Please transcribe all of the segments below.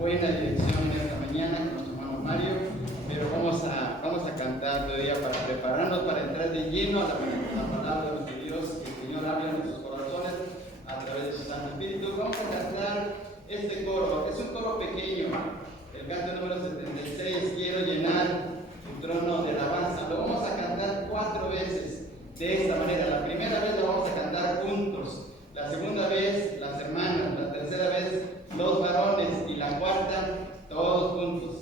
buena dirección en esta mañana con nuestro hermano Mario, pero vamos a cantar todavía para prepararnos para entrar de lleno a la palabra de nuestro Dios, que el Señor hable en nuestros corazones a través de su Santo Espíritu. Vamos a cantar este coro, es un coro pequeño, el canto número 76, quiero llenar tu trono de alabanza. Lo vamos a cantar 4 veces de esta manera. La primera vez lo vamos a cantar juntos, la segunda vez las hermanas, la tercera vez los varones y la cuarta todos juntos.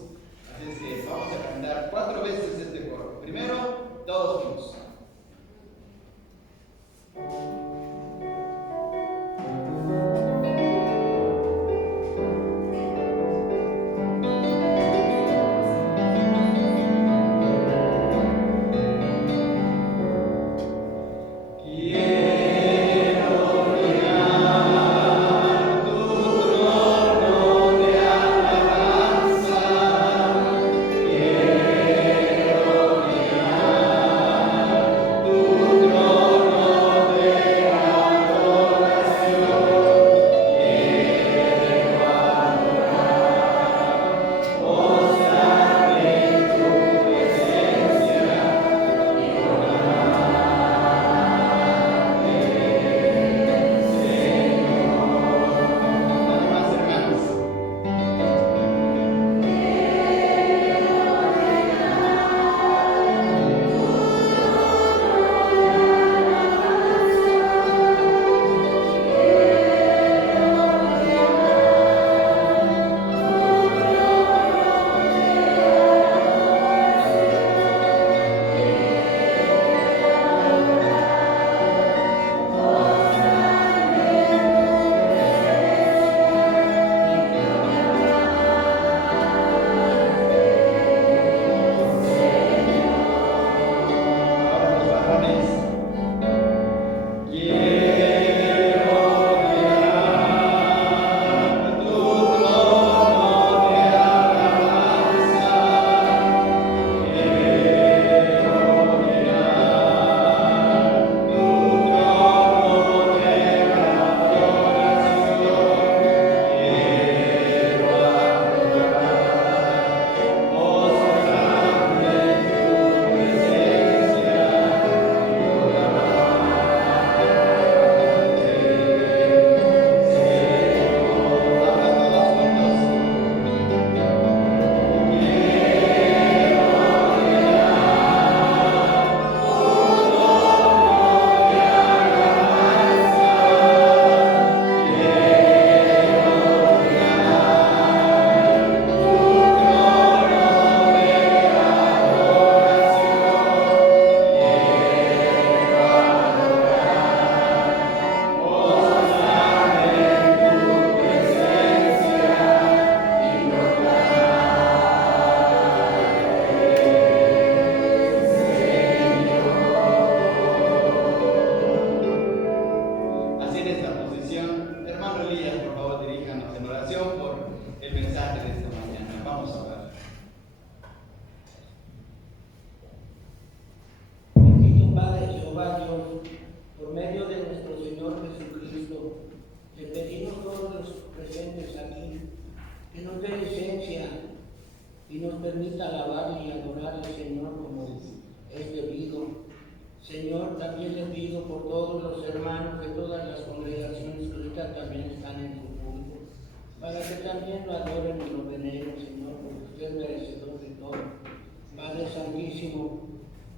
Así es que vamos a cantar 4 veces este coro. Primero, todos juntos.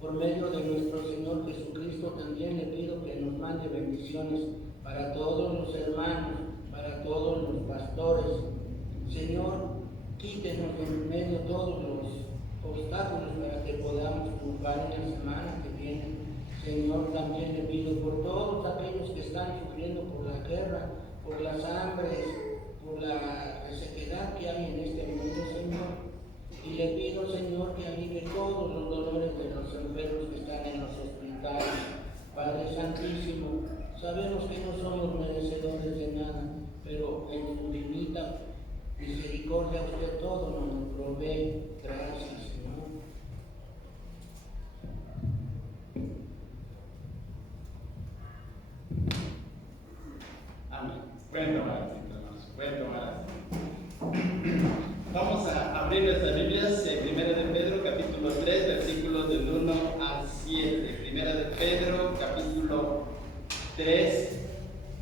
Por medio de nuestro Señor Jesucristo también le pido que nos mande bendiciones para todos los hermanos, para todos los pastores. Señor, quítenos en medio todos los obstáculos para que podamos triunfar en la semana que viene. Señor, también le pido por todos aquellos que están sufriendo por la guerra, por las hambres, por la resequedad que hay en este mundo, Señor. Y le pido, Señor, que alivie todos los dolores de los enfermos que están en los hospitales. Padre Santísimo, sabemos que no somos merecedores de nada, pero en su infinita misericordia usted todo nos provee. Gracias, Señor. Amén. Pueden tomar asiento, hermanos. Pueden tomar asiento. Vamos a abrir nuestras Biblias en 1 de Pedro, capítulo 3, versículos del 1 al 7. 1 de Pedro, capítulo 3.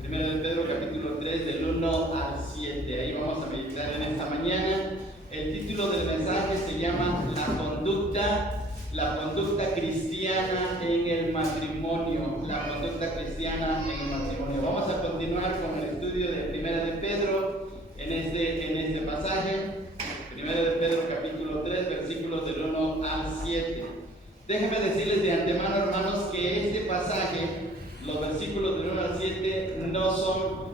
1 de Pedro, capítulo 3, del 1 al 7. Ahí vamos a meditar en esta mañana. El título del mensaje se llama La conducta cristiana en el matrimonio. La conducta cristiana en el matrimonio. Vamos a continuar con el estudio de 1 de Pedro en este pasaje. 1 de Pedro capítulo 3, versículos del 1 al 7. Déjenme decirles de antemano, hermanos, que este pasaje, los versículos del 1 al 7,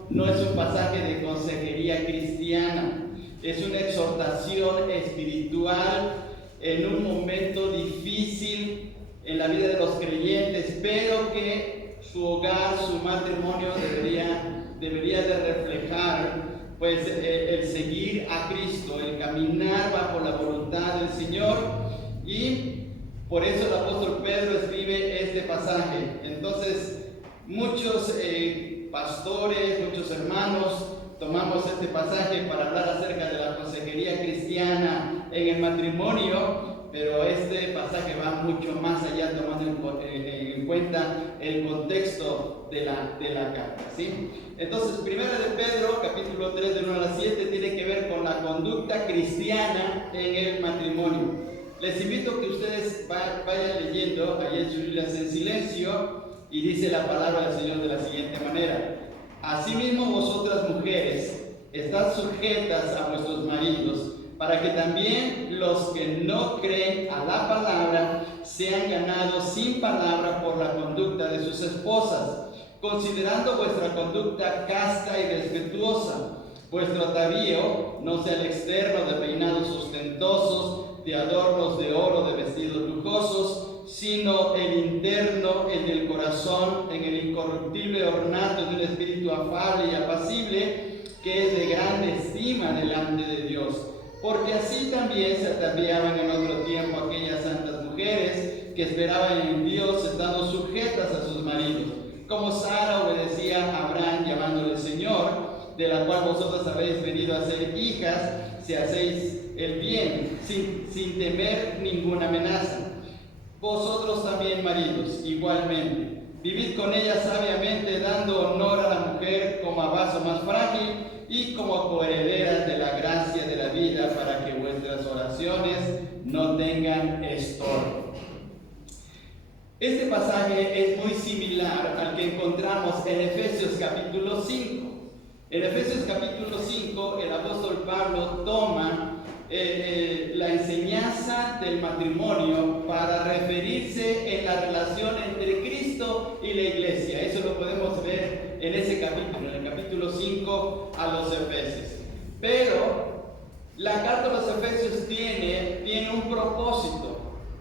no es un pasaje de consejería cristiana. Es una exhortación espiritual en un momento difícil en la vida de los creyentes, pero que su hogar, su matrimonio debería de reflejar pues el seguir a Cristo, el caminar bajo la voluntad del Señor, y por eso el apóstol Pedro escribe este pasaje. Entonces, muchos pastores, muchos hermanos, tomamos este pasaje para hablar acerca de la consejería cristiana en el matrimonio, pero este pasaje va mucho más allá, tomando en cuenta el contexto de la carta, ¿sí? Entonces, 1 de Pedro, capítulo 3, del 1 al 7, tiene que ver con la conducta cristiana en el matrimonio. Les invito a que ustedes vayan leyendo ahí en sus Biblias en silencio, y dice la palabra del Señor de la siguiente manera: Asimismo vosotras mujeres, estad sujetas a vuestros maridos, para que también los que no creen a la palabra sean ganados sin palabra por la conducta de sus esposas, considerando vuestra conducta casta y respetuosa. Vuestro atavío no sea el externo de peinados ostentosos, de adornos de oro, de vestidos lujosos, sino el interno, el del corazón, en el incorruptible ornato de un espíritu afable y apacible, que es de grande estima delante de Dios. Porque así también se ataviaban en otro tiempo aquellas santas mujeres que esperaban en Dios, estando sujetas a sus maridos, como Sara obedecía a Abraham llamándole Señor, de la cual vosotros habéis venido a ser hijas, si hacéis el bien, sin temer ninguna amenaza. Vosotros también, maridos, igualmente, vivid con ella sabiamente, dando honor a la mujer como a vaso más frágil y como coherederas de la gracia de la vida, para que vuestras oraciones no tengan estorbo. Este pasaje es muy similar al que encontramos en Efesios capítulo 5. En Efesios capítulo 5, el apóstol Pablo toma la enseñanza del matrimonio para referirse en la relación entre Cristo y la iglesia. Eso lo podemos ver en ese capítulo, en el capítulo 5 a los Efesios. Pero la carta a los Efesios tiene un propósito.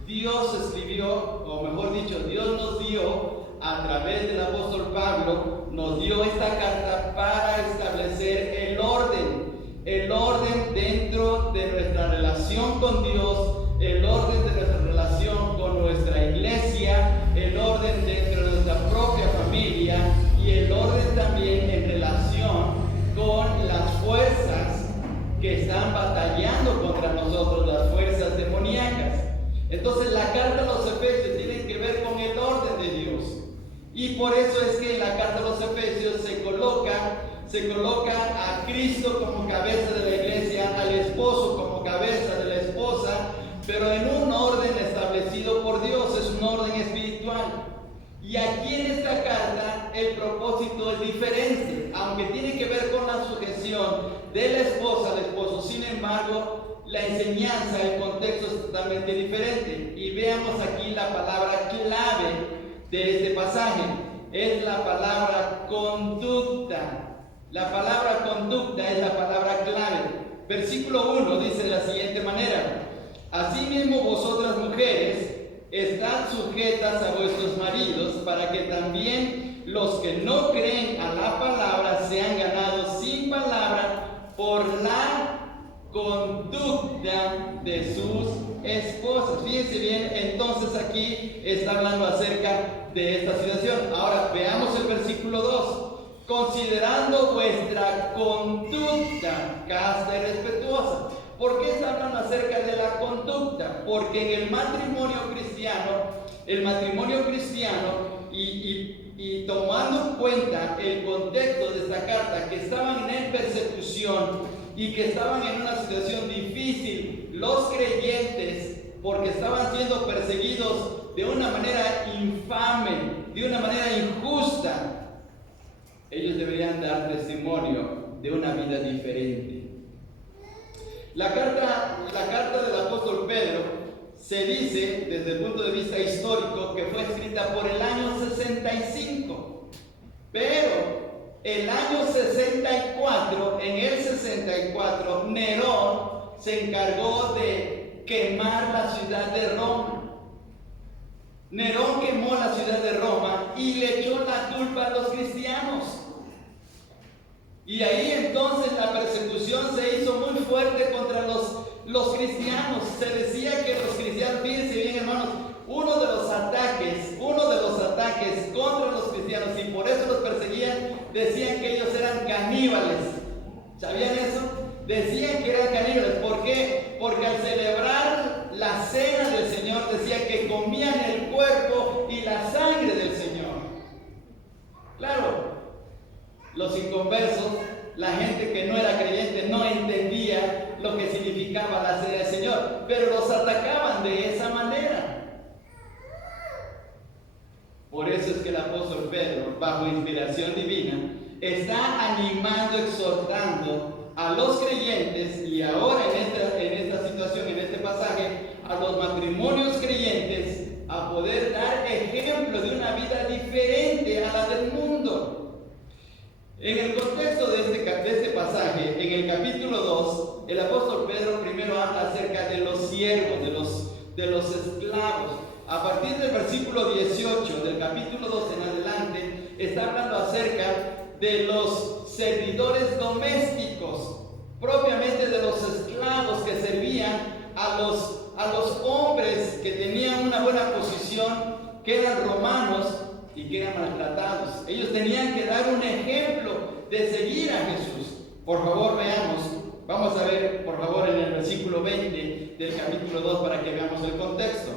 Dios escribió, o mejor dicho, Dios nos dio a través del apóstol Pablo, nos dio esta carta para establecer el orden dentro de nuestra relación con Dios, el orden de nuestra relación con nuestra iglesia, el orden dentro de nuestra propia familia y el orden también en relación con las fuerzas que están batallando contra nosotros, las fuerzas demoníacas. Entonces la carta a los Efesios tiene que ver con el orden de Dios, y por eso es que en la carta a los Efesios se coloca a Cristo como cabeza de la iglesia, al esposo como cabeza de la esposa, pero en un orden establecido por Dios, es un orden espiritual. Y aquí en esta carta el propósito es diferente, aunque tiene que ver con la sujeción de la esposa al esposo. Sin embargo, la enseñanza, el contexto es totalmente diferente. Y veamos aquí la palabra clave de este pasaje, es la palabra conducta. La palabra conducta es la palabra clave. Versículo 1 dice de la siguiente manera: Asimismo vosotras mujeres, estad sujetas a vuestros maridos, para que también los que no creen a la palabra sean ganados sin palabra por la conducta de sus esposas. Fíjense bien, entonces aquí está hablando acerca de esta situación. Ahora veamos el versículo 2. Considerando vuestra conducta casta y respetuosa. ¿Por qué está hablando acerca de la conducta? Porque en el matrimonio cristiano, y tomando en cuenta el contexto de esta carta, que estaban en persecución y que estaban en una situación difícil, los creyentes, porque estaban siendo perseguidos de una manera infame, de una manera injusta, ellos deberían dar testimonio de una vida diferente. La carta del apóstol Pedro se dice, desde el punto de vista histórico, que fue escrita por el año 65, pero el año 64, en el 64, Nerón se encargó de quemar la ciudad de Roma. Nerón quemó la ciudad de Roma y le echó la culpa a los cristianos. Y ahí entonces la persecución se hizo muy fuerte contra los cristianos. Se decía que los cristianos, fíjense bien hermanos, uno de los ataques contra los cristianos, y por eso los perseguían, decían que ellos eran caníbales. ¿Sabían eso? Decían que eran caníbales. ¿Por qué? Porque al celebrar la cena del Señor, decían que comían el cuerpo y la sangre del Señor. Claro, los inconversos, la gente que no era creyente, no entendía lo que significaba la cena del Señor, pero los atacaban de esa manera. Por eso es que el apóstol Pedro, bajo inspiración divina, está animando, exhortando a los creyentes, y ahora en esta situación, en este pasaje, a los matrimonios creyentes, a poder dar ejemplo de una vida diferente a la del mundo. En el contexto de este pasaje, en el capítulo 2, el apóstol Pedro primero habla acerca de los siervos, de los esclavos. A partir del versículo 18 del capítulo 2 en adelante, está hablando acerca de los servidores domésticos, propiamente de los esclavos que servían a los hombres que tenían una buena posición, que eran romanos y que eran maltratados. Ellos tenían que dar un ejemplo de seguir a Jesús. Por favor, veamos. Vamos a ver, por favor, en el versículo 20 del capítulo 2 para que veamos el contexto.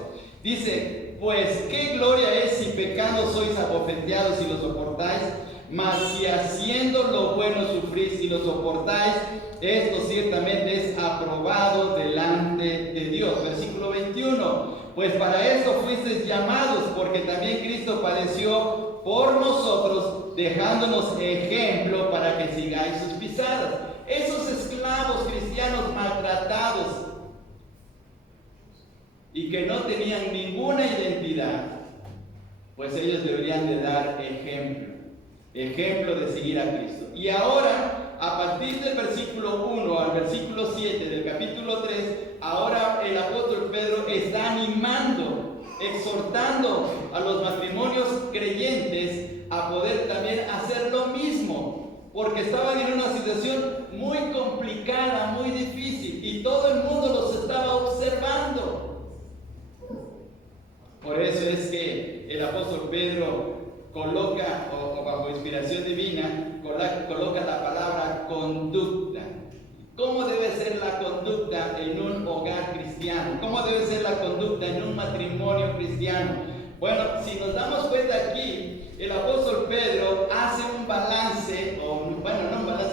Dice: pues qué gloria es si pecando sois abofeteados y lo soportáis, mas si haciendo lo bueno sufrís y lo soportáis, esto ciertamente es aprobado delante de Dios. Versículo 21. Pues para esto fuisteis llamados, porque también Cristo padeció por nosotros, dejándonos ejemplo para que sigáis sus pisadas. Esos esclavos cristianos maltratados y que no tenían ninguna identidad, pues ellos deberían de dar ejemplo de seguir a Cristo. Y ahora, a partir del versículo 1 al versículo 7 del capítulo 3, ahora el apóstol Pedro está animando, exhortando a los matrimonios creyentes a poder también hacer lo mismo, porque estaban en una situación muy complicada, muy difícil, y todo el mundo los estaba observando. Por eso es que el apóstol Pedro coloca, o bajo inspiración divina, coloca la palabra conducta. ¿Cómo debe ser la conducta en un hogar cristiano? ¿Cómo debe ser la conducta en un matrimonio cristiano? Bueno, si nos damos cuenta aquí, el apóstol Pedro hace un balance,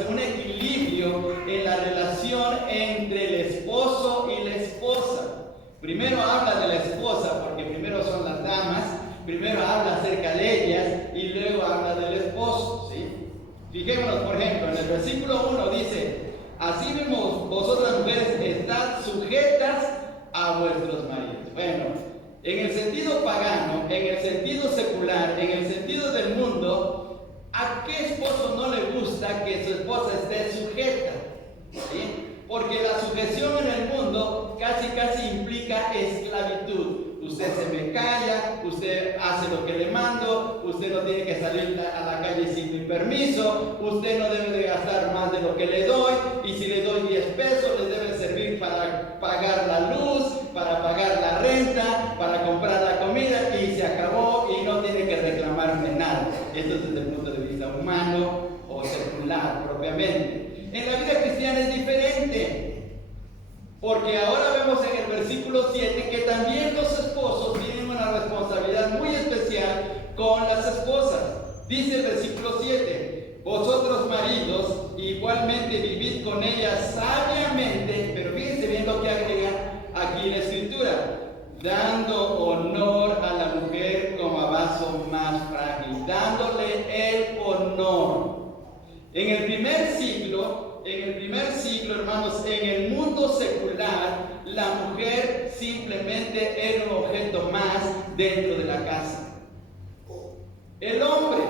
un equilibrio en la relación entre el esposo y la esposa. Primero habla de la esposa, porque primero son las damas, primero habla acerca de ellas y luego habla del esposo, ¿sí? Fijémonos, por ejemplo, en el versículo 1 dice: así mismo vosotras mujeres estad sujetas a vuestros maridos. Bueno, en el sentido pagano, en el sentido secular, en el sentido del mundo, ¿a qué esposo no le gusta que su esposa esté sujeta? ¿Sí? Porque la sujeción en el mundo casi implica esclavitud. Usted se me calla, usted hace lo que le mando, usted no tiene que salir a la calle sin mi permiso, usted no debe de gastar más de lo que le doy, y si le doy 10 pesos les debe servir para pagar la luz, para pagar la renta, para comprar la comida, y se acabó, y no tiene que reclamarme nada. Esto es desde el punto de vista humano o secular propiamente. En la vida cristiana es diferente. Porque ahora vemos en el versículo 7 que también los esposos tienen una responsabilidad muy especial con las esposas. Dice el versículo 7, vosotros maridos igualmente vivid con ellas sabiamente, pero fíjense bien lo que agrega aquí la escritura, dando honor a la mujer como a vaso más frágil, dándole el honor. En el primer siglo, hermanos, en el mundo secular, la mujer simplemente era un objeto más dentro de la casa. El hombre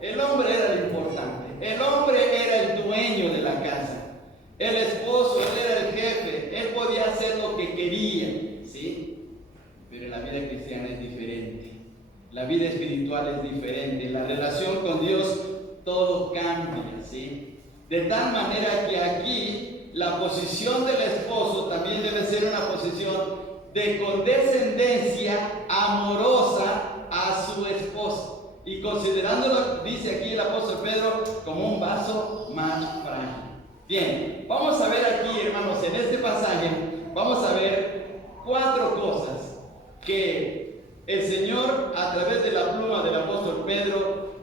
era lo importante. El hombre era el dueño de la casa. El esposo, él era el jefe. Él podía hacer lo que quería, ¿sí? Pero en la vida cristiana es diferente. La vida espiritual es diferente. La relación con Dios, todo cambia, ¿sí? De tal manera que aquí la posición del esposo también debe ser una posición de condescendencia amorosa a su esposa. Y considerándolo, dice aquí el apóstol Pedro, como un vaso más frágil. Bien, vamos a ver aquí, hermanos, en este pasaje, vamos a ver 4 cosas que el Señor, a través de la pluma del apóstol Pedro,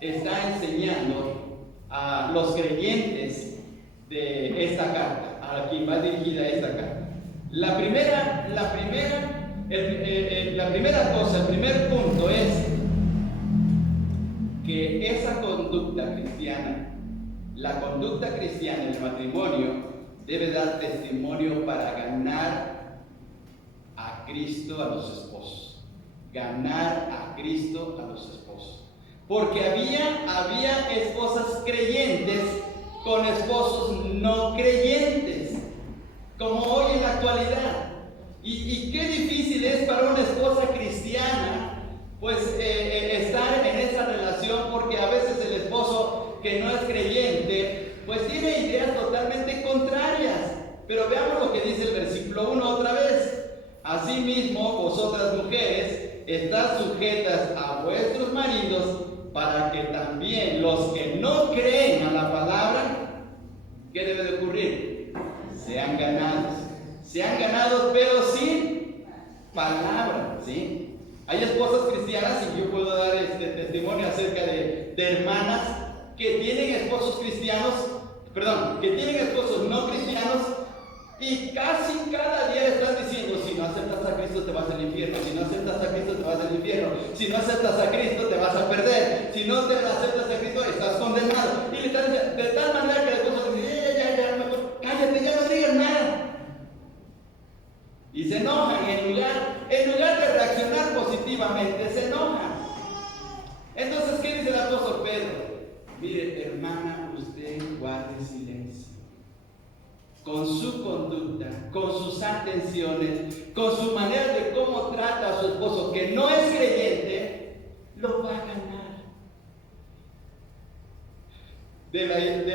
está enseñando a los creyentes de esta carta, a quien va dirigida esta carta. La primera cosa, el primer punto es que esa conducta cristiana, la conducta cristiana en el matrimonio, debe dar testimonio para ganar a Cristo a los esposos. Ganar a Cristo a los esposos. Porque había esposas creyentes con esposos no creyentes, como hoy en la actualidad. Y qué difícil es para una esposa cristiana pues estar en esa relación, porque a veces el esposo que no es creyente pues tiene ideas totalmente contrarias. Pero veamos lo que dice el versículo 1 otra vez. Asimismo, vosotras mujeres, estad sujetas a vuestros maridos, para que también los que no creen a la palabra, ¿qué debe de ocurrir? Sean ganados, pero sin palabra, ¿sí? Hay esposas cristianas, y yo puedo dar este testimonio acerca de hermanas que tienen esposos cristianos, que tienen esposos no cristianos, y casi cada día están diciendo: si no aceptas a Cristo te vas al infierno, si no aceptas a Cristo te vas al infierno, si no aceptas a Cristo te vas a perder, si no te aceptas a Cristo estás condenado. Y le están diciendo, de tal manera que el esposo dice: ya, mejor cállate, ya no digas nada. Y se enojan, en lugar de reaccionar positivamente, se enojan. Entonces, ¿qué dice el apóstol Pedro? Mire, hermana, usted guarde silencio. Con su conducta, con sus atenciones, con su manera de cómo trata a su esposo que no es creyente, lo va a ganar. De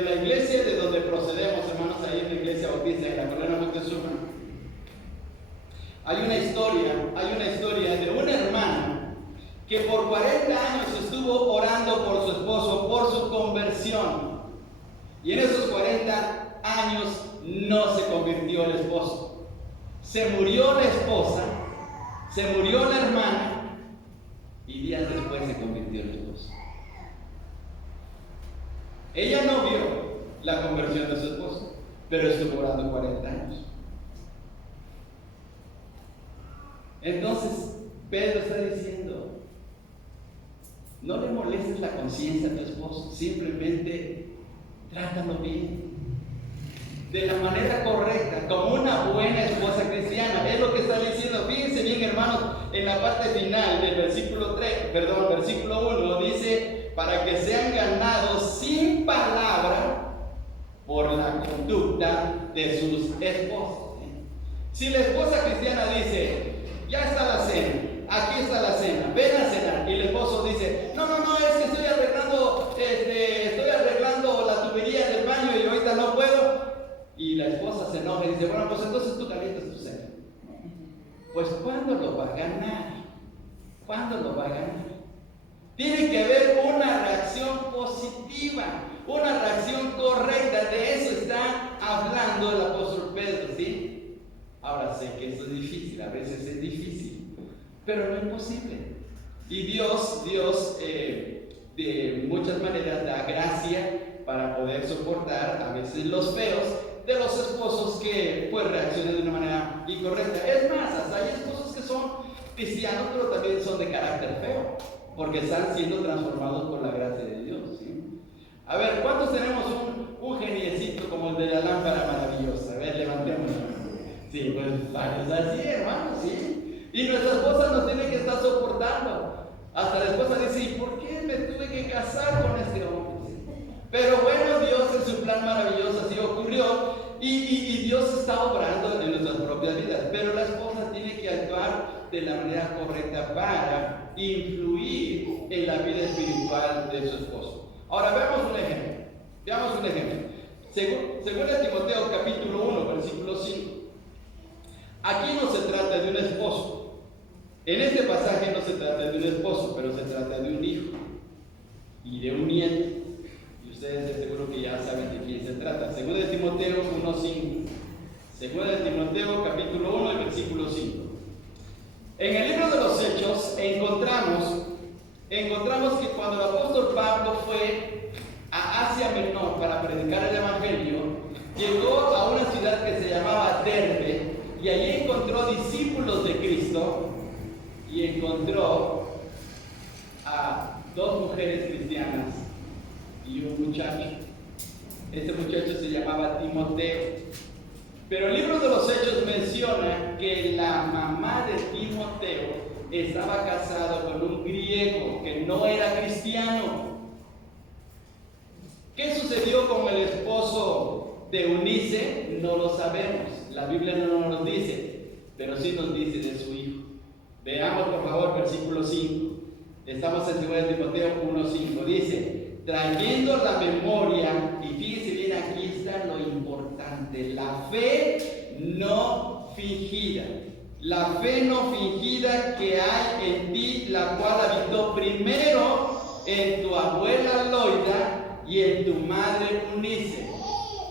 la iglesia de donde procedemos, hermanos, ahí en la iglesia bautista, en la Colonia Moctezuma, hay una historia de una hermana que por 40 años estuvo orando por su esposo, por su conversión. Y en esos 40 años no se convirtió el esposo. Se murió la esposa, se murió la hermana, y días después se convirtió el esposo. Ella no vio la conversión de su esposo, pero estuvo orando 40 años. Entonces, Pedro está diciendo: no le molestes la conciencia a tu esposo, simplemente trátalo bien, de la manera correcta, como una buena esposa cristiana. Es lo que está diciendo. Fíjense bien, hermanos, en la parte final del versículo 1 dice: para que sean ganados sin palabra por la conducta de sus esposos. Si la esposa cristiana dice: ya está la cena, aquí está la cena, ven a cenar, y el esposo dice: no, es que estoy arreglando la tubería del baño y ahorita no puedo, y la esposa se enoja y dice: bueno, pues entonces tú calientas tu cena. Pues ¿cuándo lo va a ganar? Tiene que haber una reacción positiva, una reacción correcta. De eso está hablando el apóstol Pedro, ¿sí? Ahora sé que eso es difícil, a veces es difícil, pero no es imposible. Y Dios de muchas maneras da gracia para poder soportar a veces los feos de los esposos que pues reaccionan de una manera incorrecta. Es más, hasta hay esposos que son cristianos, pero también son de carácter feo, porque están siendo transformados por la gracia de Dios, ¿sí? A ver, ¿cuántos tenemos un geniecito como el de la lámpara maravillosa? A ver, levantémonos. Sí, pues varios así, hermanos, ¿sí? Y nuestra esposa nos tiene que estar soportando. Hasta la esposa dice, ¿y por qué me tuve que casar con este hombre? Pero bueno, Dios en su plan maravilloso así ocurrió y Dios está obrando en nuestras propias vidas. Pero la esposa tiene que actuar de la manera correcta para influir en la vida espiritual de su esposo. Ahora veamos un ejemplo. Veamos un ejemplo. Según Timoteo capítulo 1, versículo 5. Aquí no se trata de un esposo. En este pasaje no se trata de un esposo, pero se trata de un hijo y de un nieto. Y ustedes de seguro que ya saben de quién se trata. Según de Timoteo 1:5. Según de Timoteo capítulo 1, versículo 5. En el libro de los Hechos encontramos que cuando el apóstol Pablo fue a Asia Menor para predicar el Evangelio, llegó a una ciudad que se llamaba Derbe y allí encontró discípulos de Cristo y encontró a dos mujeres cristianas y un muchacho. Este muchacho se llamaba Timoteo. Pero el libro de los Hechos menciona que la mamá de Timoteo estaba casado con un griego que no era cristiano. ¿Qué sucedió con el esposo de Eunice? No lo sabemos. La Biblia no nos dice, pero sí nos dice de su hijo. Veamos por favor versículo 5. Estamos en 2 Timoteo 1:5. Dice, trayendo la memoria, y fíjese bien, aquí está lo importante, la fe no fingida. La fe no fingida que hay en ti, la cual habitó primero en tu abuela Loida y en tu madre Eunice.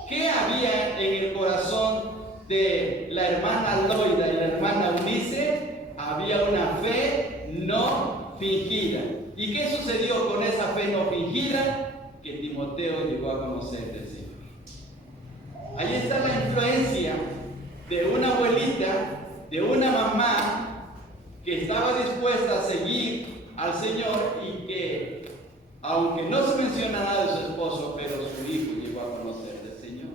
¿Qué había en el corazón de la hermana Loida y la hermana Eunice? Había una fe no fingida. ¿Y qué sucedió con esa fe no fingida? Que Timoteo llegó a conocer del Señor. Ahí está la influencia de una abuelita, de una mamá que estaba dispuesta a seguir al Señor y que, aunque no se menciona nada de su esposo, pero su hijo llegó a conocer del Señor.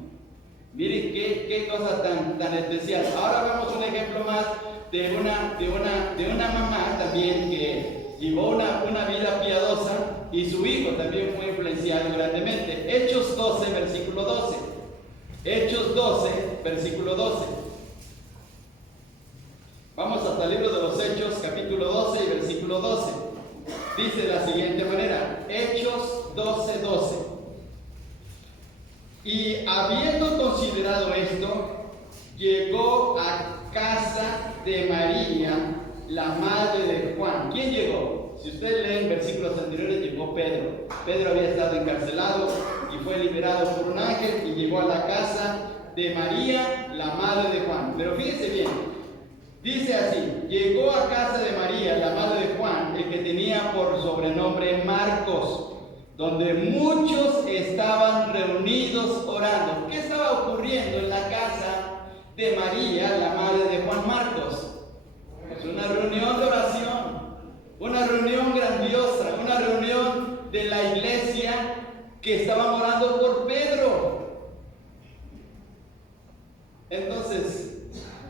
Miren qué cosa tan especial. Ahora vemos un ejemplo más de una mamá también que llevó una vida piadosa y su hijo también fue influenciado grandemente. Hechos 12, versículo 12. Hechos 12, versículo 12. Vamos hasta el libro de los Hechos, capítulo 12 y versículo 12. Dice de la siguiente manera, Hechos 12, 12. Y habiendo considerado esto, llegó a casa de María, la madre de Juan. ¿Quién llegó? Si usted lee en versículos anteriores, llegó Pedro. Pedro había estado encarcelado y fue liberado por un ángel y llegó a la casa de María, la madre de Juan. Pero fíjese bien. Dice así, llegó a casa de María, la madre de Juan, el que tenía por sobrenombre Marcos, donde muchos estaban reunidos orando. ¿Qué estaba ocurriendo en la casa de María, la madre de Juan Marcos? Pues una reunión de oración, una reunión grandiosa, una reunión de la iglesia que estaban orando por Pedro. Entonces,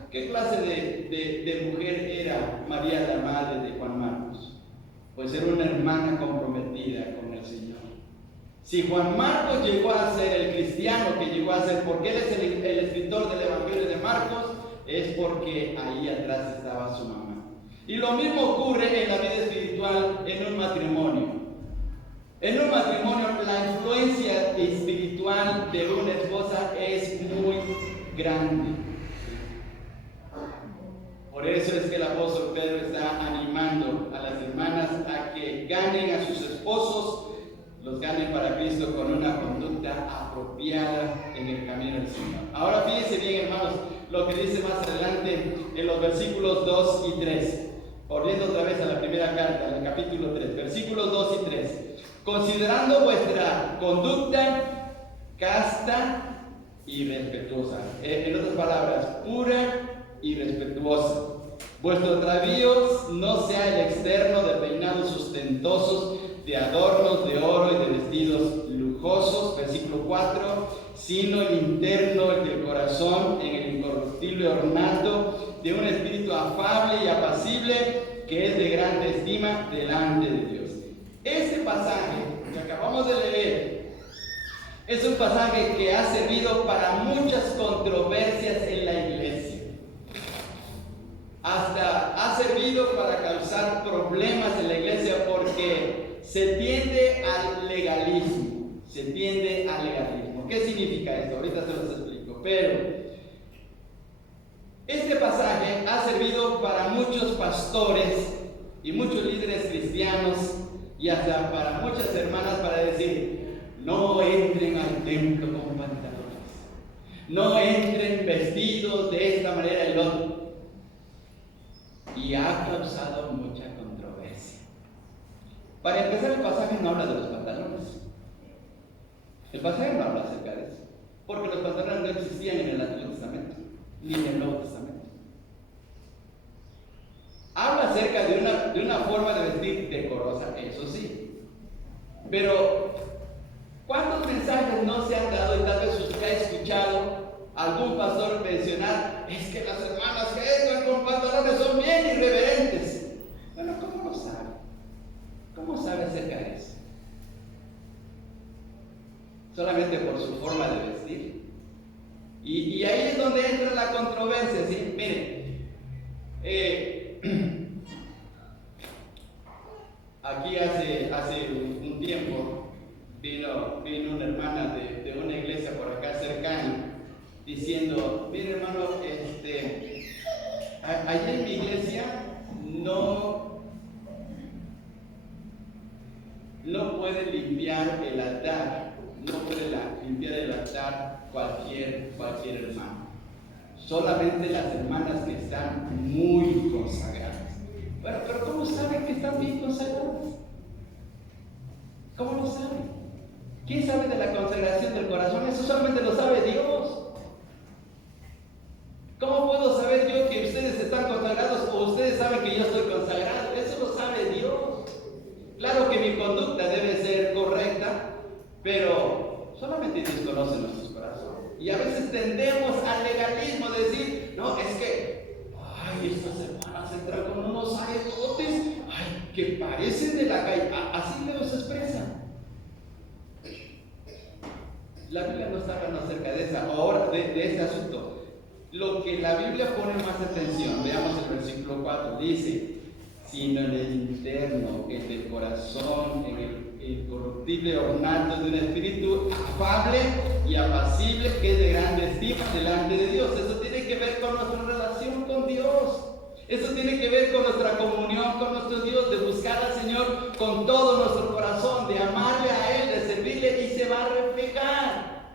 ¿qué clase de mujer era María, la madre de Juan Marcos? Pues era una hermana comprometida con el Señor. Si Juan Marcos llegó a ser el cristiano que llegó a ser, porque él es el escritor del Evangelio de Marcos, es porque ahí atrás estaba su mamá. Y lo mismo ocurre en la vida espiritual en un matrimonio. En un matrimonio la influencia espiritual de una esposa es muy grande. Por eso es que el apóstol Pedro está animando a las hermanas a que ganen a sus esposos, los ganen para Cristo con una conducta apropiada en el camino del Señor. Ahora fíjense bien, hermanos, lo que dice más adelante en los versículos 2 y 3. Volviendo otra vez a la primera carta, en el capítulo 3, versículos 2 y 3. Considerando vuestra conducta casta y respetuosa. En otras palabras, pura y respetuosa. Vuestro travío no sea el externo de peinados sustentosos, de adornos de oro y de vestidos lujosos, versículo 4, sino el interno, el del corazón, en el incorruptible ornato de un espíritu afable y apacible, que es de grande estima delante de Dios. Este pasaje que acabamos de leer es un pasaje que ha servido para muchas controversias en la iglesia. Hasta ha servido para causar problemas en la iglesia porque se tiende al legalismo. Se tiende al legalismo. ¿Qué significa esto? Ahorita se los explico. Pero este pasaje ha servido para muchos pastores y muchos líderes cristianos y hasta para muchas hermanas para decir: no entren al templo con pantalones, no entren vestidos de esta manera y otro. Y ha causado mucha controversia. Para empezar, el pasaje no habla de los pantalones. El pasaje no habla acerca de eso, porque los pantalones no existían en el Antiguo Testamento ni en el Nuevo Testamento. Habla acerca de una forma de vestir decorosa, eso sí. Pero ¿cuántos mensajes no se han dado y tal vez usted ha escuchado algún pastor mencionar: es que las hermanas que entran con pantalones son bien irreverentes? Bueno, ¿cómo lo sabe? ¿Cómo sabe acerca de eso? Solamente por su forma de vestir. Y ahí es donde entra la controversia, ¿sí? Miren, aquí hace un tiempo vino una hermana de una iglesia por acá cercana diciendo: mire hermano, allá en mi iglesia no puede limpiar el altar, no puede limpiar el altar cualquier hermano, solamente las hermanas que están muy consagradas. Bueno, pero ¿cómo saben que están bien consagradas? ¿Cómo lo saben? ¿Quién sabe de la consagración del corazón? Eso solamente lo sabe Dios. ¿Cómo puedo saber yo que ustedes están consagrados o ustedes saben que yo estoy consagrado? Eso lo sabe Dios. Claro que mi conducta debe ser correcta, pero solamente Dios conoce nuestros corazones. Y a veces tendemos al legalismo de decir: no, es que, ay, estas hermanas entran con unos sacerdotes, ay, que parecen de la calle. Así los expresan. La Biblia no está hablando acerca de de ese asunto. Lo que la Biblia pone más atención, veamos el versículo 4, dice: sino en el interno, el del corazón, en el incorruptible ornato de un espíritu afable y apacible, que es de grande estima delante de Dios. Eso tiene que ver con nuestra relación con Dios. Eso tiene que ver con nuestra comunión con nuestro Dios, de buscar al Señor con todo nuestro corazón, de amarle a Él, de servirle, y se va a reflejar.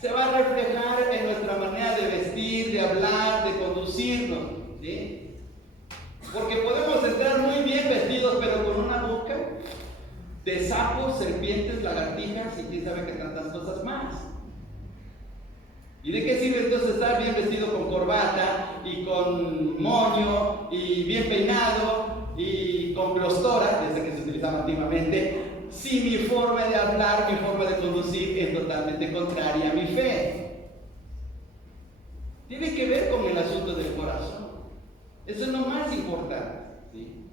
Se va a reflejar en nuestra manera de vestir, de hablar, de conducirnos, ¿sí? Porque podemos entrar muy bien vestidos, pero con una boca de sapos, serpientes, lagartijas y quién sabe qué tantas cosas más. ¿Y de qué sirve entonces estar bien vestido con corbata y con moño y bien peinado y con glostora, desde que se utilizaba antiguamente, si mi forma de hablar, mi forma de conducir es totalmente contraria a mi fe? Tiene que ver con el asunto del corazón. Eso es lo más importante, ¿sí?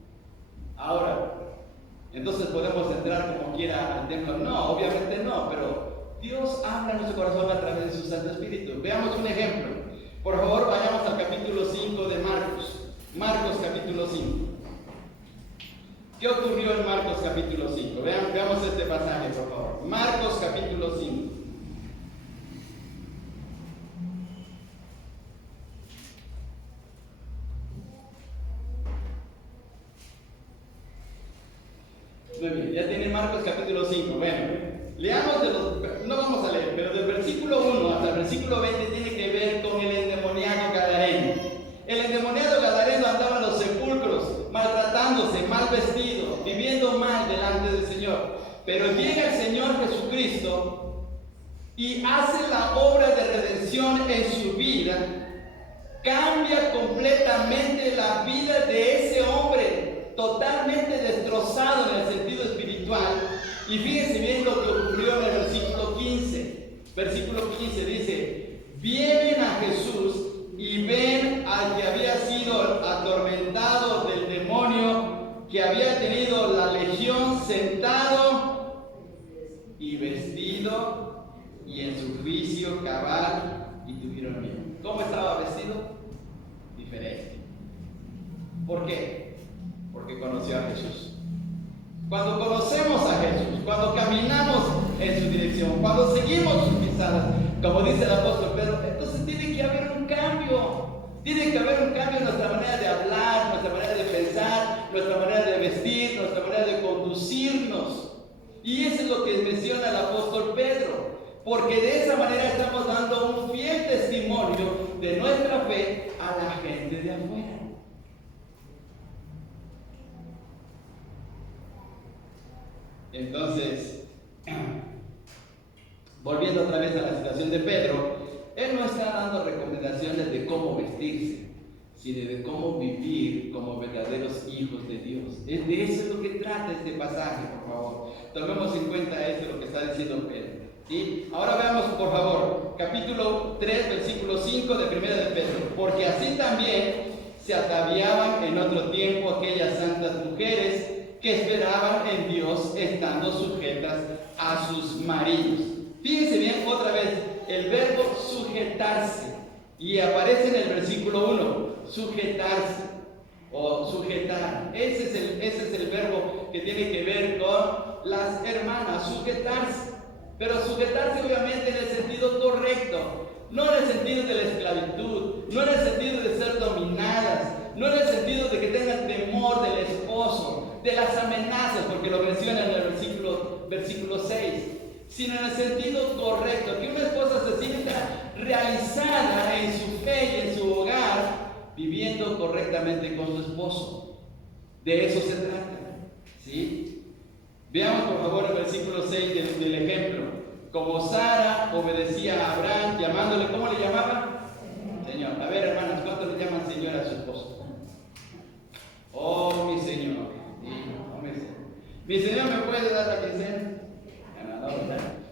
Ahora, entonces podemos entrar como quiera al templo. No, obviamente no, pero Dios habla en nuestro corazón a través de su Santo Espíritu. Veamos un ejemplo. Por favor, vayamos al capítulo 5 de Marcos. Marcos capítulo 5. ¿Qué ocurrió en Marcos capítulo 5? Veamos este pasaje, por favor. Marcos capítulo 5. Muy bien, ya tiene Marcos capítulo 5. Bueno, leamos no vamos a leer, pero del versículo 1 hasta el versículo 20 tiene que ver con el y hace la obra de redención en su vida, cambia completamente la vida de ese hombre, totalmente destrozado en el sentido espiritual. Y fíjense bien lo que ocurrió en el versículo 15. Versículo 15 dice: vienen a Jesús y ven al que había sido atormentado del demonio, que había tenido la legión, sentado y vestido, y en su juicio cabal, y tuvieron miedo. ¿Cómo estaba vestido? Diferente. ¿Por qué? Porque conoció a Jesús. Cuando conocemos a Jesús, cuando caminamos en su dirección, cuando seguimos sus pisadas, como dice el apóstol Pedro, entonces tiene que haber un cambio. Tiene que haber un cambio en nuestra manera de hablar, nuestra manera de pensar, nuestra manera de vestir, nuestra manera de conducirnos. Y eso es lo que menciona el apóstol Pedro, porque de esa manera estamos dando un fiel testimonio de nuestra fe a la gente de afuera. Entonces, volviendo otra vez a la situación de Pedro, él no está dando recomendaciones de cómo vestirse, sino de cómo vivir como verdaderos hijos de Dios. De eso es lo que trata este pasaje, por favor. Tomemos en cuenta esto, lo que está diciendo Pedro. ¿Sí? Ahora veamos, por favor, capítulo 3, versículo 5 de 1 de Pedro. Porque así también se ataviaban en otro tiempo aquellas santas mujeres que esperaban en Dios, estando sujetas a sus maridos. Fíjense bien otra vez el verbo sujetarse, y aparece en el versículo 1, sujetarse o sujetar. Ese es el verbo que tiene que ver con las hermanas, sujetarse. Pero sujetarse obviamente en el sentido correcto, no en el sentido de la esclavitud, no en el sentido de ser dominadas, no en el sentido de que tengan temor del esposo, de las amenazas, porque lo menciona en el versículo 6, sino en el sentido correcto, que una esposa se sienta realizada en su fe y en su hogar, viviendo correctamente con su esposo. De eso se trata, ¿sí? Veamos por favor el versículo 6 del ejemplo. Como Sara obedecía a Abraham, llamándole, ¿cómo le llamaba? Señor. A ver, hermanos, ¿cuánto le llaman Señor a su esposo? Oh, mi Señor. Mi Señor, ¿me puede dar la quincena?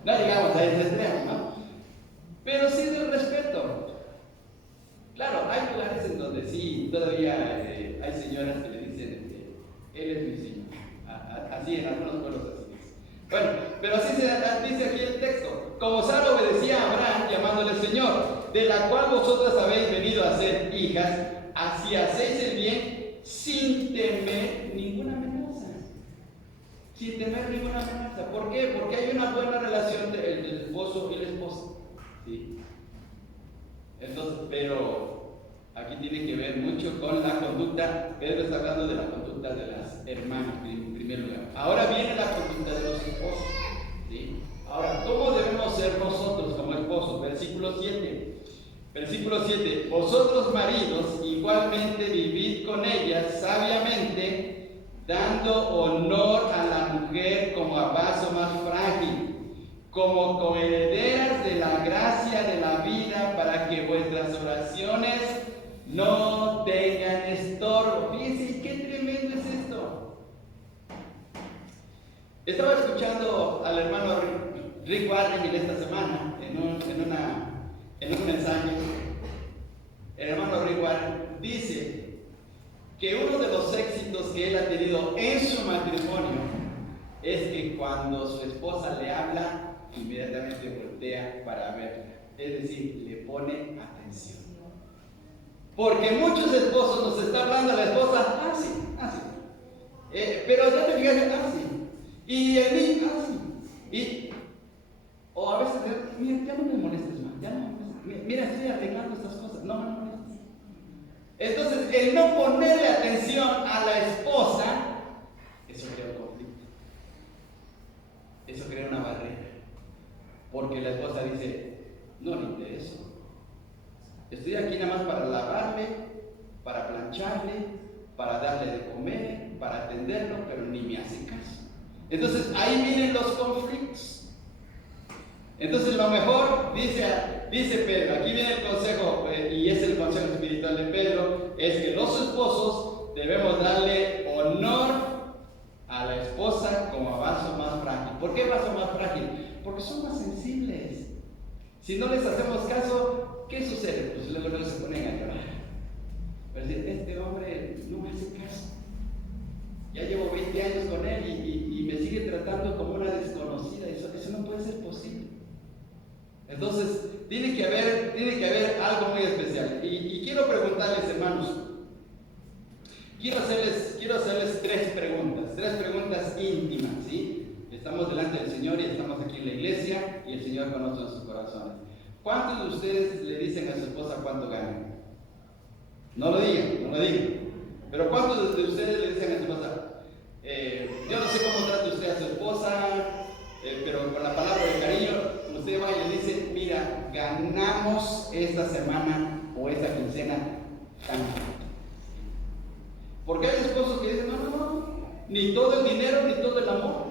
No llegamos a ese extremo, ¿no? Pero sí del respeto. Claro, hay lugares en donde sí, todavía hay señoras que le dicen, Él es mi Señor. Así en algunos pueblos así es. Bueno, pero así se dice aquí el texto. Como Sara obedecía a Abraham, llamándole Señor, de la cual vosotras habéis venido a ser hijas, así hacéis el bien sin temer ninguna amenaza. Sin temer ninguna amenaza. ¿Por qué? Porque hay una buena relación entre el esposo y la esposa. ¿Sí? Entonces, pero aquí tiene que ver mucho con la conducta. Pedro está hablando de la conducta de las hermanas en primer lugar. Ahora viene la conducta de los esposos, ¿sí? Ahora, ¿cómo debemos ser nosotros como esposos? Versículo 7. Versículo 7. Vosotros maridos igualmente vivid con ellas sabiamente, dando honor a la mujer como a vaso más frágil, como coherederas de la gracia de la vida, para que vuestras oraciones no tengan estorbo. Fíjense qué tremendo es esto. Estaba escuchando al hermano Rick Warren esta semana en un mensaje. El hermano Rick Warren dice que uno de los éxitos que él ha tenido en su matrimonio es que cuando su esposa le habla, inmediatamente voltea para verla, es decir, le pone atención. Porque muchos esposos nos están hablando a la esposa, así. Pero ya te fijaste, así. Y el niño, así. O a veces, mira, ya no me molestes más, ya no me molestes. Mira, estoy arreglando estas cosas, no me molestes. Entonces, el no ponerle atención a la esposa, eso crea un conflicto. Eso crea una barrera. Porque la esposa dice, no le intereso. Estoy aquí nada más para lavarle, para plancharle, para darle de comer, para atenderlo, pero ni me hace caso. Entonces ahí vienen los conflictos. Entonces lo mejor, dice Pedro, aquí viene el consejo, y es el consejo espiritual de Pedro, es que los esposos debemos darle honor a la esposa como a vaso más frágil. ¿Por qué vaso más frágil? Porque son más sensibles. Si no les hacemos caso, ¿qué sucede? Pues luego se ponen a llorar. Pero este hombre no me hace caso. Ya llevo 20 años con él y me sigue tratando como una desconocida. Eso no puede ser posible. Entonces, tiene que haber algo muy especial. Y quiero preguntarles, hermanos, quiero hacerles tres preguntas íntimas, ¿sí? Estamos delante del Señor y estamos aquí en la iglesia y el Señor conoce nuestros corazones. ¿Cuántos de ustedes le dicen a su esposa cuánto ganan? No lo digan. Pero ¿cuántos de ustedes le dicen a su esposa? Yo no sé cómo trata usted a su esposa, pero con la palabra de cariño, usted va y le dice, mira, ganamos esta semana o esta quincena tanto. Porque hay esposos que dicen, no, ni todo el dinero, ni todo el amor.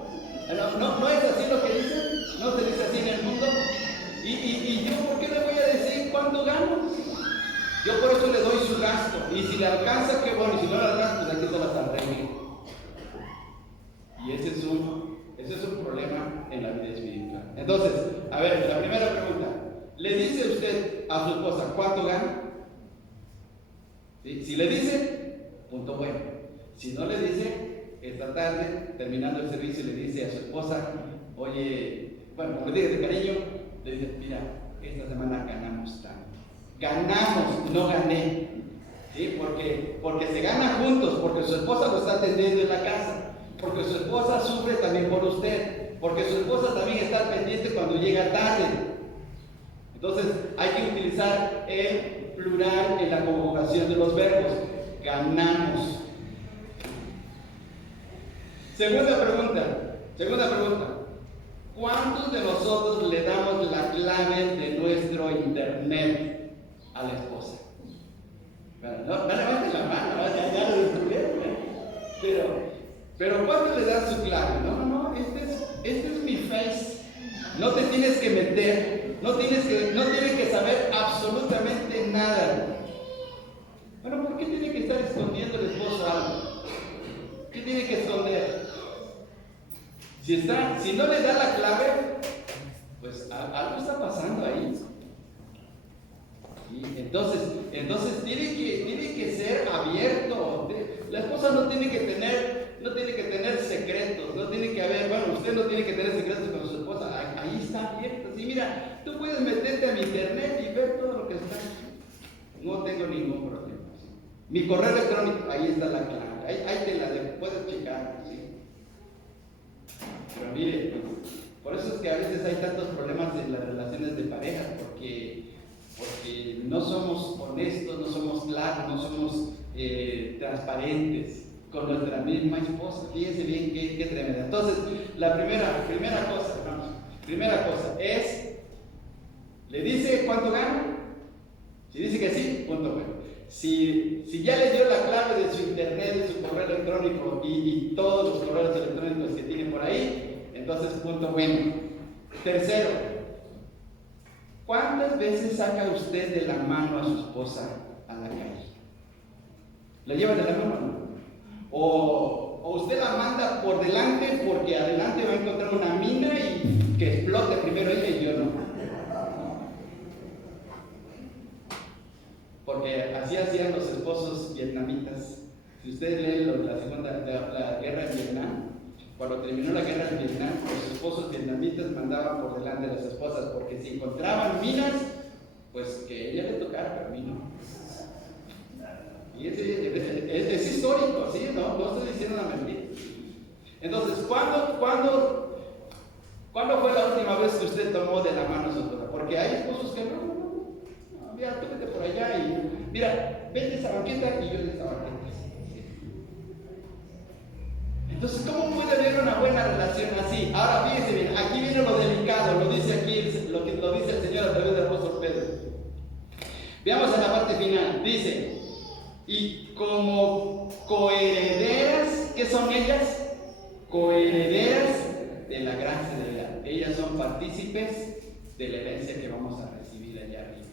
No es así lo que dicen, no se dice así en el mundo. Y yo, ¿por qué le voy a decir cuánto gano? Yo por eso le doy su gasto. Y si le alcanza, qué bueno. Y si no le alcanza, pues aquí se las arreglo. Y ese es un problema en la vida espiritual. Entonces, a ver, la primera pregunta. ¿Le dice usted a su esposa cuánto gana? ¿Sí? Si le dice, punto bueno. Si no le dice, esta tarde, terminando el servicio, le dice a su esposa, oye, bueno, como le dije de cariño, le dice, mira, esta semana ganamos tanto. Ganamos, no gané. ¿Sí? Porque se gana juntos, porque su esposa lo está atendiendo en la casa. Porque su esposa sufre también por usted, porque su esposa también está pendiente cuando llega tarde. Entonces hay que utilizar el plural en la conjugación de los verbos. Ganamos. Segunda pregunta. ¿Cuántos de nosotros le damos la clave de nuestro internet a la esposa? Bueno, no levanten la mano, ya lo descubrieron, pero ¿cuánto le dan su clave? No, este es mi face. No te tienes que meter, no tienes que saber absolutamente nada. Bueno, ¿por qué tiene que estar escondiendo el esposo algo? ¿Qué tiene que esconder? Si no le da la clave, pues algo está pasando ahí. ¿Sí? Entonces tiene que ser abierto. La esposa no tiene que tener secretos, no tiene que haber, bueno, usted no tiene que tener secretos con su esposa, ahí está abierto. Sí, mira, tú puedes meterte a mi internet y ver todo lo que está. No tengo ningún problema. ¿Sí? Mi correo electrónico, ahí está la clave, ahí te la puedes checar, ¿sí? Pero mire, por eso es que a veces hay tantos problemas en las relaciones de pareja, porque no somos honestos, no somos claros, no somos transparentes con nuestra misma esposa. Fíjense bien qué tremenda. Entonces, la primera cosa, hermanos, es, ¿le dice cuánto gana? Si dice que sí, punto bueno. Si ya le dio la clave de su internet, de su correo electrónico y todos los correos electrónicos que tiene por ahí, entonces punto bueno. Tercero, ¿cuántas veces saca usted de la mano a su esposa a la calle? ¿La lleva de la mano? ¿No? O usted la manda por delante porque adelante va a encontrar una mina y que explote primero ella y yo no. Porque así hacían los esposos vietnamitas. Si ustedes leen la guerra en Vietnam, cuando terminó la guerra en Vietnam, los esposos vietnamitas mandaban por delante a las esposas, porque si encontraban minas, pues que ella le tocara, pero a mí no. Y es histórico, ¿sí? No estoy diciendo una mentira. Entonces, ¿cuándo fue la última vez que usted tomó de la mano a su esposa? Porque hay esposos que no, mira, tú vete por allá y mira, vete esa banqueta y yo de esa banqueta. Entonces, ¿cómo puede haber una buena relación así? Ahora fíjense bien, aquí viene lo delicado, lo dice aquí, lo dice el Señor a través del apóstol Pedro. Veamos en la parte final, dice, y como coherederas, ¿qué son ellas? Coherederas de la gracia de Dios. Ellas son partícipes de la herencia que vamos a recibir allá arriba.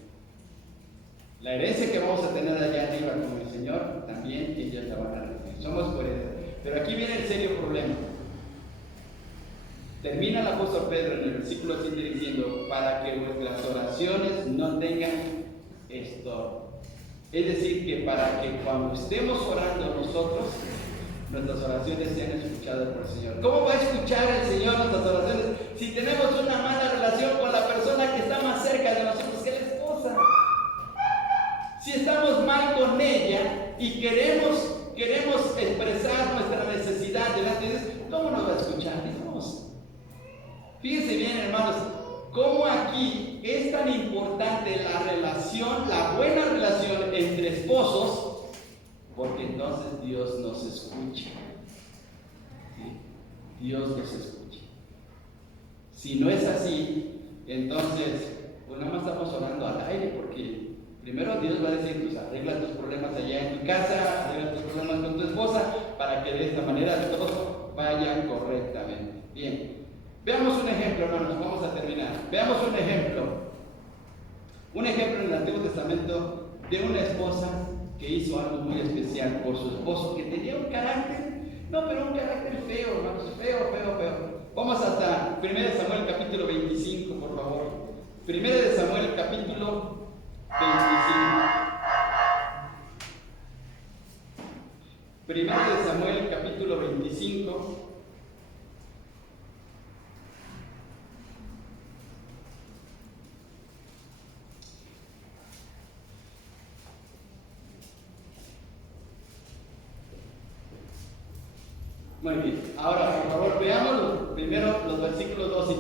La herencia que vamos a tener allá arriba con el Señor, también ellos la van a recibir. Somos por eso. Pero aquí viene el serio problema. Termina el apóstol Pedro en el versículo 7 diciendo, para que vuestras oraciones no tengan estorbo. Es decir, que para que cuando estemos orando nosotros, nuestras oraciones sean escuchadas por el Señor. ¿Cómo va a escuchar el Señor nuestras oraciones si tenemos una mala relación con la persona que está más cerca de nosotros que la esposa? Si estamos mal con ella y queremos expresar nuestra necesidad delante de Dios, ¿cómo nos va a escuchar Dios? Fíjense bien, hermanos, cómo aquí es tan importante la relación, la buena relación entre esposos, porque entonces Dios nos escucha. ¿Sí? Dios nos escucha. Si no es así, entonces, pues nada más estamos orando al aire, porque primero Dios va a decir, pues arregla tus problemas allá en tu casa, arregla tus problemas con tu esposa, para que de esta manera todo vaya correctamente. Bien, veamos un ejemplo, hermanos, vamos a terminar. Veamos un ejemplo en el Antiguo Testamento de una esposa que hizo algo muy especial por su esposo, que tenía un carácter, no, pero un carácter feo, hermanos, feo. Vamos hasta 1 Samuel capítulo 25, por favor. 1 Samuel capítulo 25. 1 Samuel capítulo 25. Muy bien, ahora por favor veamos primero los versículos 2 y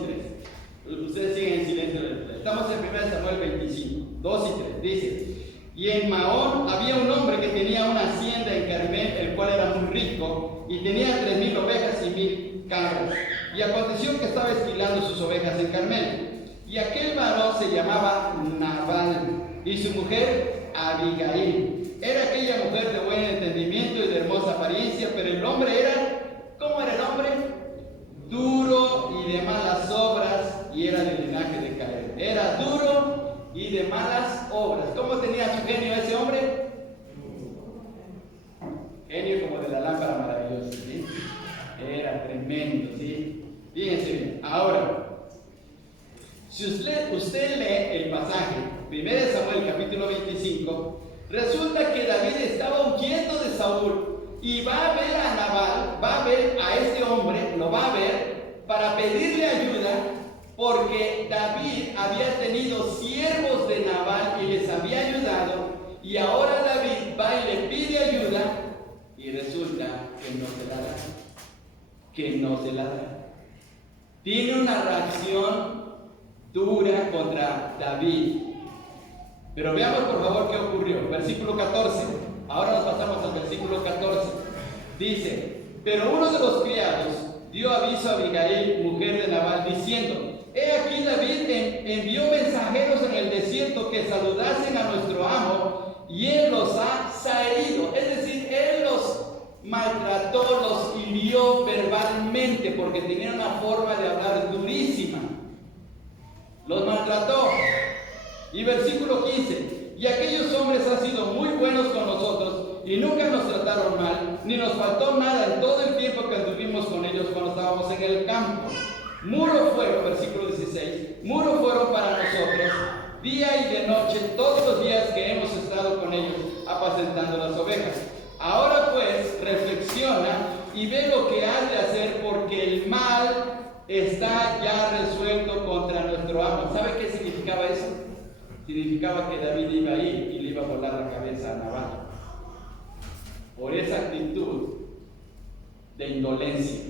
3. Ustedes siguen en silencio. Estamos en 1 Samuel 25, 2 y 3. Dice, y en Maón había un hombre que tenía una hacienda en Carmel, el cual era muy rico, y tenía 3,000 ovejas y 1,000 cabras. Y aconteció que estaba esquilando sus ovejas en Carmel. Y aquel varón se llamaba Nabal, y su mujer Abigail. Era aquella mujer de buen entendimiento y de hermosa apariencia, pero el hombre era, ¿cómo era el hombre? Duro y de malas obras, y era del linaje de Caleb. Era duro y de malas obras. ¿Cómo tenía su genio ese hombre? Genio como de la lámpara maravillosa, ¿sí? Era tremendo, ¿sí? Fíjense bien. Ahora, si usted lee el pasaje, 1 Samuel capítulo 25, resulta que David estaba huyendo de Saúl y va a ver a Nabal, va a ver a este hombre, lo va a ver para pedirle ayuda, porque David había tenido siervos de Nabal y les había ayudado, y ahora David va y le pide ayuda y resulta que no se la da. Tiene una reacción dura contra David. Pero veamos por favor qué ocurrió. Versículo 14. Ahora nos pasamos al versículo 14. Dice, pero uno de los criados dio aviso a Abigail, mujer de Nabal, diciendo, he aquí David envió mensajeros en el desierto que saludasen a nuestro amo, y él los ha herido. Es decir, él los maltrató, los hirió verbalmente, porque tenía una forma de hablar durísima. Los maltrató. Y versículo 15, y aquellos hombres han sido muy buenos con nosotros y nunca nos trataron mal, ni nos faltó nada en todo el tiempo que anduvimos con ellos cuando estábamos en el campo. Muro fueron, versículo 16, muro fueron para nosotros, día y de noche, todos los días que hemos estado con ellos, apacentando las ovejas. Ahora pues, reflexiona y ve lo que has de hacer, porque el mal está ya resuelto contra nuestro amo. ¿Sabe qué significaba eso? Significaba que David iba a ir y le iba a volar la cabeza a Nabal por esa actitud de indolencia,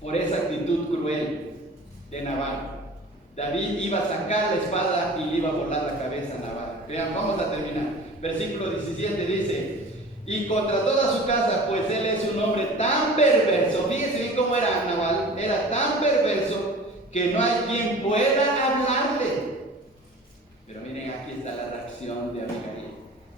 por esa actitud cruel de Nabal. David iba a sacar la espada y le iba a volar la cabeza a Nabal. Vean, vamos a terminar. Versículo 17 dice, y contra toda su casa, pues él es un hombre tan perverso. Fíjense bien cómo era Nabal, era tan perverso que no hay quien pueda hablarle. Pero miren, aquí está la reacción de Abigail.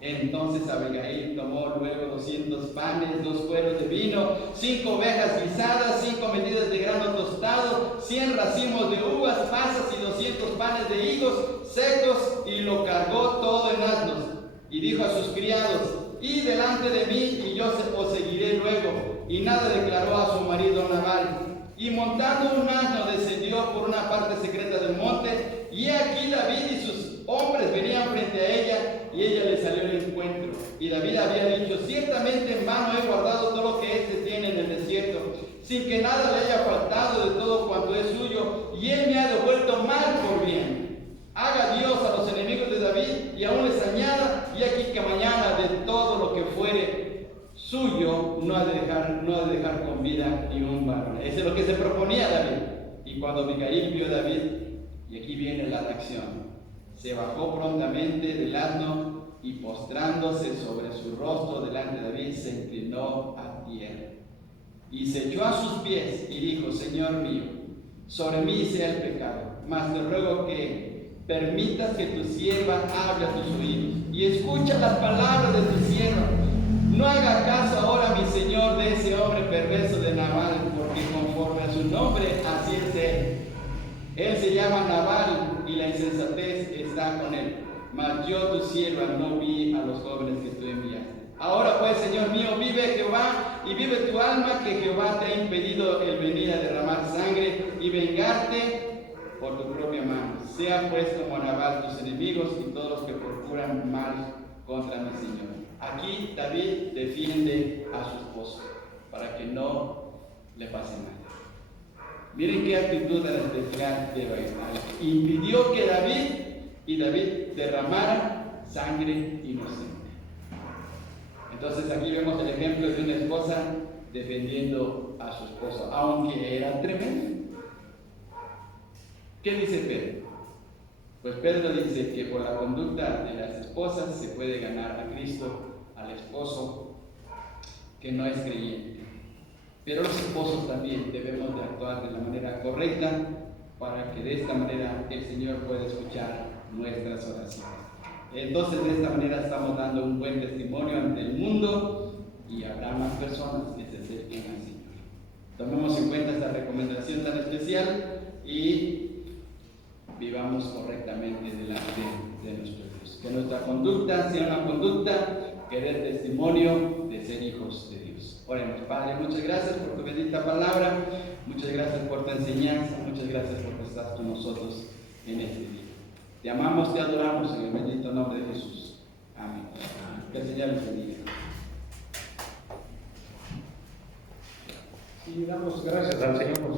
Entonces Abigail tomó luego 200 panes, 2 cueros de vino, 5 ovejas guisadas, 5 medidas de grano tostado, 100 racimos de uvas pasas y 200 panes de higos secos, y lo cargó todo en asnos. Y dijo a sus criados: id delante de mí, y yo os seguiré luego. Y nada declaró a su marido Nabal. Y montando un asno descendió por una parte secreta del monte, y he aquí David y sus hombres venían frente a ella, y ella le salió al encuentro. Y David había dicho: ciertamente en vano he guardado todo lo que éste tiene en el desierto, sin que nada le haya faltado de todo cuanto es suyo, y él me ha devuelto mal por bien. Haga Dios a los enemigos de David, y aún les añada, y aquí que mañana de todo lo que fuere suyo no ha de dejar con vida ni un varón. Eso es lo que se proponía David. Y cuando Abigail vio a David, y aquí viene la reacción, se bajó prontamente del asno, y postrándose sobre su rostro delante de David, se inclinó a tierra y se echó a sus pies y dijo: Señor mío, sobre mí sea el pecado, mas te ruego que permitas que tu sierva hable a tus oídos, y escucha las palabras de tu sierva. No haga caso ahora, mi señor, de ese hombre perverso de Nabal, porque conforme a su nombre, así es él. Él se llama Nabal, y la insensatez está con él. Mas yo, tu sierva, no vi a los jóvenes que tú enviaste. Ahora pues, Señor mío, vive Jehová, y vive tu alma, que Jehová te ha impedido el venir a derramar sangre y vengarte por tu propia mano. Sea pues como Nabal tus enemigos y todos los que procuran mal contra mi Señor. Aquí David defiende a su esposo para que no le pase nada. Miren qué actitud tan especial de David. Impidió que David derramara sangre inocente. Entonces aquí vemos el ejemplo de una esposa defendiendo a su esposo, aunque era tremendo. ¿Qué dice Pedro? Pues Pedro dice que por la conducta de las esposas se puede ganar a Cristo, al esposo que no es creyente. Pero los esposos también debemos de actuar de la manera correcta, para que de esta manera el Señor pueda escuchar nuestras oraciones. Entonces de esta manera estamos dando un buen testimonio ante el mundo, y habrá más personas que se acerquen al Señor. Tomemos en cuenta esta recomendación tan especial y vivamos correctamente delante de nuestro Dios. Que nuestra conducta sea una conducta que dé testimonio de ser hijos de Dios. Oremos. Padre, muchas gracias por tu bendita palabra, muchas gracias por tu enseñanza, muchas gracias porque estás con nosotros en este día. Te amamos, te adoramos en el bendito nombre de Jesús. Amén. Que el Señor les bendiga. Y damos gracias al Señor por